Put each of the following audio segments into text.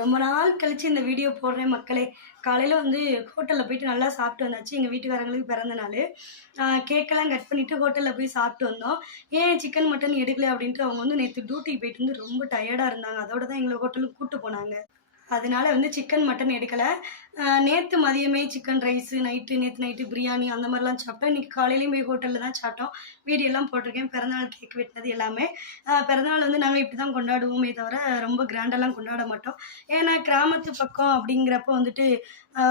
ரொம்ப நாள் கழிச்சு இந்த வீடியோ போடுறேன் மக்களே. காலையில வந்து ஹோட்டல்ல போயிட்டு நல்லா சாப்பிட்டு வந்தாச்சு. எங்க வீட்டுக்காரங்களுக்கு பிறந்த நாளு. கேக்கெல்லாம் கட் பண்ணிட்டு ஹோட்டல்ல போய் சாப்பிட்டு வந்தோம். ஏன் சிக்கன், மட்டன் எடுக்கல அப்படின்ட்டு அவங்க வந்து நேத்து டியூட்டிக்கு போயிட்டு வந்து ரொம்ப டயர்டா இருந்தாங்க. அதோட தான் எங்கள ஹோட்டலுக்கு கூட்டு போனாங்க. அதனால வந்து சிக்கன், மட்டன் எடுக்கல. நேத்து மதியமே சிக்கன் ரைஸு, நேத்து நைட்டு பிரியாணி அந்த மாரிலாம் சாப்பிட்டோம். இன்னைக்கு காலையிலயும் போய் ஹோட்டல்ல தான் சாப்பிட்டோம். வீடியோலாம் போட்டிருக்கேன். பிறந்தநாள் கேக் வெட்டினது எல்லாமே. பிறந்தநாள் வந்து நாங்க இப்படி தான் கொண்டாடுவோமே தவிர, ரொம்ப கிராண்டாலாம் கொண்டாட மாட்டோம். ஏன்னா கிராமத்து பக்கம் அப்படிங்கிறப்போ வந்துட்டு,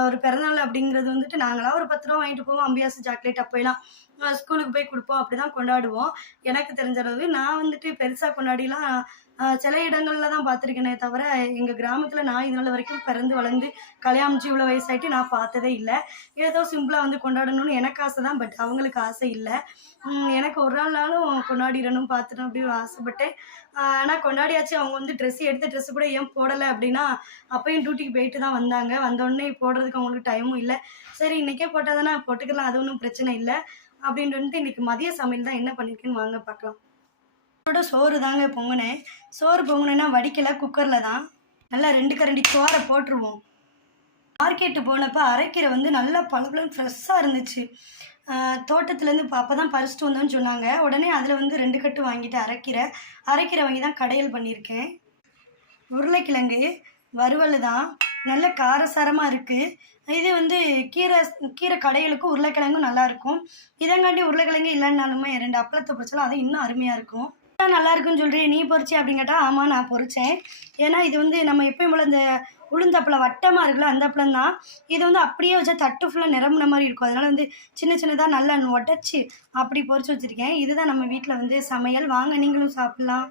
ஒரு பிறந்தநாள் அப்படிங்கிறது வந்துட்டு நாங்களா ஒரு ரூ. 10 வாங்கிட்டு போவோம். அம்பியாசு சாக்லேட் அப்போலாம் ஸ்கூலுக்கு போய் குடுப்போம். அப்படிதான் கொண்டாடுவோம். எனக்கு தெரிஞ்ச அளவு நான் வந்துட்டு பெருசா கொண்டாடிலாம் சில இடங்கள்ல தான் பார்த்துருக்கேனே தவிர, எங்க கிராமத்துல நான் இது நாள் வரைக்கும் பிறந்து, வளர்ந்து, கல்யாணம் முடிச்சு இவ்வளோ வயசாயிட்டு நான் பார்த்ததே இல்ல. ஏதோ சிம்பிளா வந்து கொண்டாடணும்னு எனக்கு ஆசை தான். பட் அவங்களுக்கு ஆசை இல்ல. எனக்கு ஒரு நாள்னாலும் கொண்டாடிறணும், பார்த்துடணும் அப்படி ஒரு ஆசைப்பட்டேன். ஆனா கொண்டாடியாச்சு. அவங்க வந்து எடுத்த ட்ரெஸ் கூட ஏன் போடல அப்படின்னா, அப்பயும் டியூட்டிக்கு போயிட்டு தான் வந்தாங்க. வந்தோடனே போடுறதுக்கு அவங்களுக்கு டைமும் இல்ல. சரி இன்னைக்கே போட்டா தானே போட்டுக்கலாம். அது ஒண்ணும் பிரச்சனை இல்ல. அப்படின்ட்டு வந்துட்டு இன்னைக்கு மதிய சமையல் தான் என்ன பண்ணியிருக்கேன்னு வாங்க பார்க்கலாம். சோறு தாங்க பொங்குனேன். சோறு பொங்குனேன்னா வடிக்கல, குக்கர்ல தான். நல்லா 2 கரண்டி சோற போட்டுருவோம். மார்க்கெட்டு போனப்ப அரைக்கீரை வந்து நல்லா பளபளன்னு ஃப்ரெஷ்ஷா இருந்துச்சு. தோட்டத்துலேருந்து அப்போ தான் பறிச்சுட்டு வந்தோன்னு சொன்னாங்க. உடனே அதில் வந்து 2 கட்டு வாங்கிட்டு அரைக்கீரை வாங்கி தான் கடையல் பண்ணியிருக்கேன். உருளைக்கிழங்கு வறுவல் தான். நல்ல காரசாரமாக இருக்குது. இது வந்து கீரை கடையலுக்கும் உருளைக்கிழங்கும் நல்லாயிருக்கும். இதங்காண்டி உருளைக்கிழங்கு இல்லைன்னாலுமே 2 அப்பளத்தை பொரிச்சாலும் அது இன்னும் அருமையாக இருக்கும். நல்லா இருக்குன்னு சொல்கிறேன், நீ பொரிச்சி அப்படின்னு கேட்டால் ஆமாம் நான் பொரித்தேன். ஏன்னா இது வந்து நம்ம எப்பயும் போல் இந்த உளுந்தப்பளம் வட்டமாக இருக்குல்ல அந்த அப்பளம் தான். இது வந்து அப்படியே வச்சா தட்டு ஃபுல்லாக நிரம்புன மாதிரி இருக்கும். அதனால் வந்து சின்னதாக நல்லா உடச்சி அப்படி பொரிச்சு வச்சுருக்கேன். இதுதான் நம்ம வீட்டில் வந்து சமையல். வாங்க நீங்களும் சாப்பிட்லாம்.